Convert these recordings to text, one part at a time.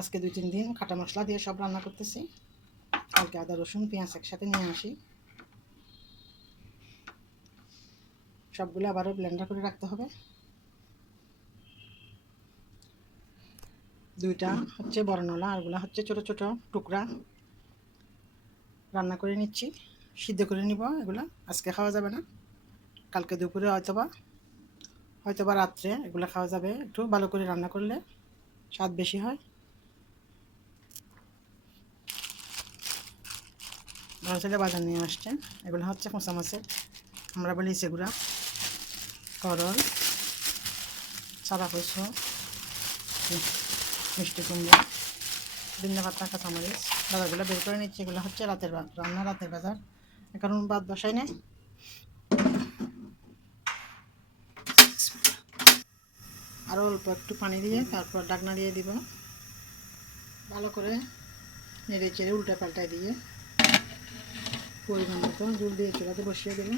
আজকে 2-3 দিন কাটা মশলা দিয়ে সব রান্না করতেছি। কালকে আদা রসুন পেঁয়াজ একসাথে নিয়ে আসি। সবগুলো আবারও ব্লেন্ডার করে রাখতে হবে। 2টা হচ্ছে বড় নলা, আরগুলা হচ্ছে ছোট ছোট টুকরা। রান্না করে নিচ্ছি, সিদ্ধ করে নিব। এগুলা আজকে খাওয়া যাবে না, কালকে দুপুরে হয়তোবা রাত্রে এগুলো খাওয়া যাবে। একটু ভালো করে রান্না করলে স্বাদ বেশি হয়। বড় ছেলে বাজার নিয়ে আসছেন। এগুলো হচ্ছে পোঁচা মাছের, আমরা বলি সেগুলা, করল, সাদা কচু, মিষ্টি কুমড়া, ধনিয়া পাতা, কাঁচামরিচ। বাজারগুলো বের করে নিচ্ছি। এগুলো হচ্ছে রাতের রান্না, রাতের বাজার। এখন ভাত বসাই নেই। আরও অল্প একটু পানি দিয়ে তারপর ঢাকনা দিয়ে দিব। ভালো করে নেড়ে চেড়ে উল্টে পাল্টায় দিয়ে পরিমাণ মতো জল দিয়ে চুলাতে বসিয়ে দেব।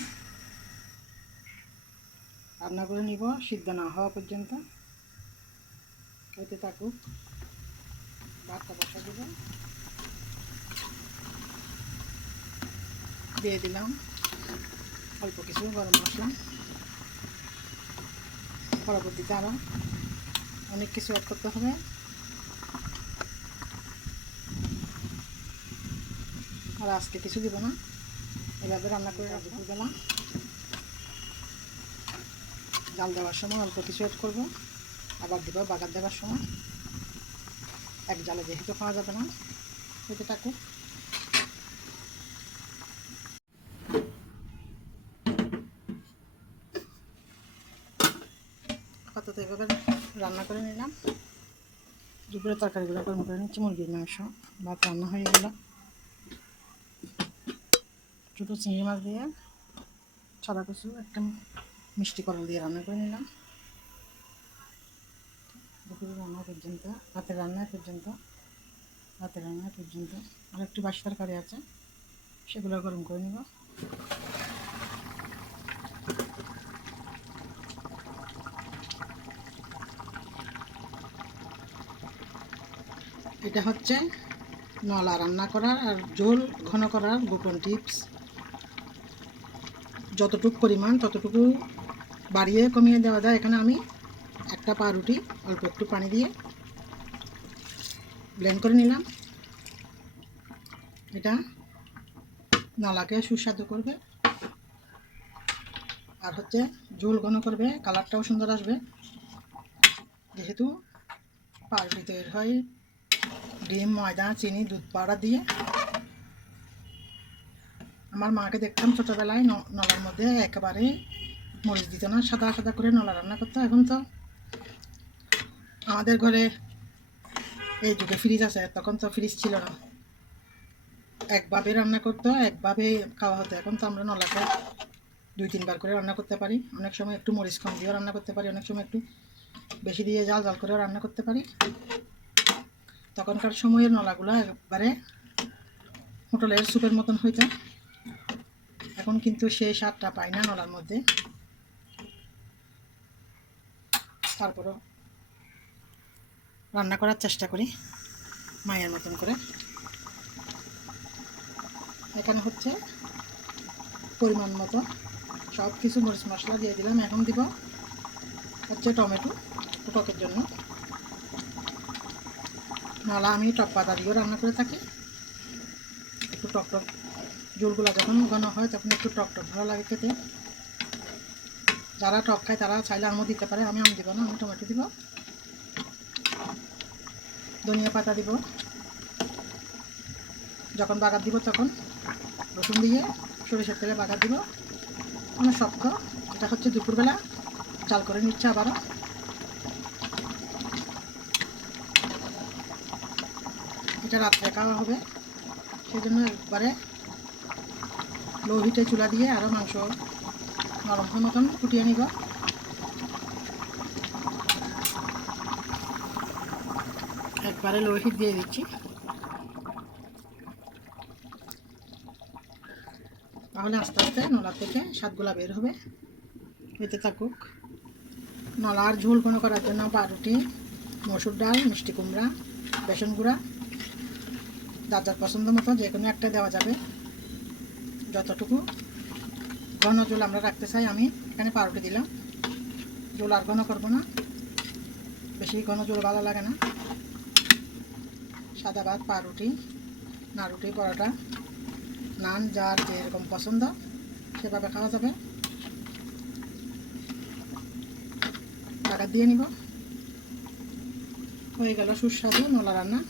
রান্না করে নিব সিদ্ধ না হওয়া পর্যন্ত। হতে থাকুক। ভাতটা বসা দেব, দিয়ে দিলাম অল্প কিছু গরম মশলা। পরবর্তীতে আরও অনেক কিছু অ্যাড করতে হবে। আর আজকে কিছু দিব না, এভাবে রান্না করে রাখবো। দিলাম জাল দেওয়ার সময় অল্প কিছু অ্যাড করবো, আবার দিব বাগার দেওয়ার সময়। এক জালে যেহেতু খাওয়া যাবে না, হতে থাকুক। আপাতত এভাবে রান্না করে নিলাম। দুপুরে তরকারিগুলো গরম করে নিচ্ছি। মুরগির মাংস, ভাত রান্না হয়ে গেল। ছোটো চিংড়ি মাছ দিয়ে, সাদা কচু, একটা মিষ্টি করল দিয়ে রান্না করে নিলাম। দুপুরে রান্না পর্যন্ত, রাতের রান্না পর্যন্ত আর একটু বাসি তরকারি আছে, সেগুলো গরম করে নিব। এটা হচ্ছে নলা রান্না করার আর ঝোল ঘন করার গোপন টিপস। যতটুকু পরিমাণ ততটুকু বাড়িয়ে কমিয়ে দেওয়া যায়। এখানে আমি একটা পাউরুটি অল্প একটু পানি দিয়ে ব্লেন্ড করে নিলাম। এটা নলাকে সুস্বাদু করবে আর হচ্ছে ঝোল ঘন করবে, কালারটাও সুন্দর আসবে। যেহেতু পাউরুটি তৈরি হয় ডিম, ময়দা, চিনি, দুধ পাউডার দিয়ে। আমার মাকে দেখতাম ছোটোবেলায় নলার মধ্যে একেবারে মরিচ দিত না, সাদা সাদা করে নলা রান্না করতো। এখন তো আমাদের ঘরে এই যুগে ফ্রিজ আছে, তখন তো ফ্রিজ ছিল না। একভাবে রান্না করতো, একভাবে খাওয়া হতো। এখন তো আমরা নলাকে 2-3 বার করে রান্না করতে পারি। অনেক সময় একটু মরিচ কম দিয়েও রান্না করতে পারি, অনেক সময় একটু বেশি দিয়ে জাল জাল করেও রান্না করতে পারি। তখনকার সময়ের নলাগুলো একবারে হোটেলের স্যুপের মতন হইতো। এখন কিন্তু সেই স্বাদটা পাই না নলার মধ্যে। তারপরও রান্না করার চেষ্টা করি মায়ের মতন করে। এখানে হচ্ছে পরিমাণ মতো সব কিছু মরিচ মশলা দিয়ে দিলাম। এখন দিব হচ্ছে টমেটো, টকের জন্য। নলা আমি টক পাতা দিয়েও রান্না করে থাকি। একটু টক টক ঝোলগুলো যখন ঘন হয় তখন একটু টক টক ভালো লাগে খেতে। যারা টক খায় তারা চাইলে আমও দিতে পারে, আমি আম দিব না, আমি টমেটো দিব। ধনিয়া পাতা দিব। যখন বাগার দিব তখন রসুন দিয়ে সরিষার তেলে বাগার দিব। অনেক শক্ত। এটা হচ্ছে দুপুরবেলা চাল করে নিচ্ছে আবারও। এটা রাত্রে খাওয়া হবে, সেই জন্য একবারে লো হিটে চুলা দিয়ে আরও মাংস নরম মতন ফুটিয়ে নিব। একবারে লো হিট দিয়ে দিচ্ছি। তাহলে আস্তে আস্তে নলা থেকে স্বাদগুলা বের হবে। হইতে থাকুক। নলার ঝোল ঘন করার জন্য পাউরুটি, মসুর ডাল, মিষ্টি কুমড়া, বেসন গুঁড়া যার যার পছন্দ মতো যে কোনো একটা দেওয়া যাবে। যতটুকু ঘন ঝোল আমরা রাখতে চাই, আমি এখানে পাউরুটি দিলাম। ঝোল আর ঘন করবো না, বেশি ঘন ঝোল ভালো লাগে না। সাদা ভাত, পাউরুটি, নাড়ুটি, পরোটা, নান, যার যেরকম পছন্দ সেভাবে খাওয়া যাবে। টাকা দিয়ে নিব। হয়ে গেল সুস্বাদু নলা রান্না।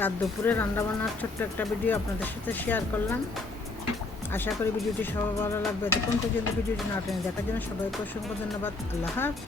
রাত দুপুরে রান্নাবান্নার ছোট্ট একটা ভিডিও আপনাদের সাথে শেয়ার করলাম। আশা করি ভিডিওটি সবার ভালো লাগবে। তখন পর্যন্ত ভিডিওটি না টেনে দেখার জন্য সবাইকে অসংখ্য ধন্যবাদ। আল্লাহ হাফেজ।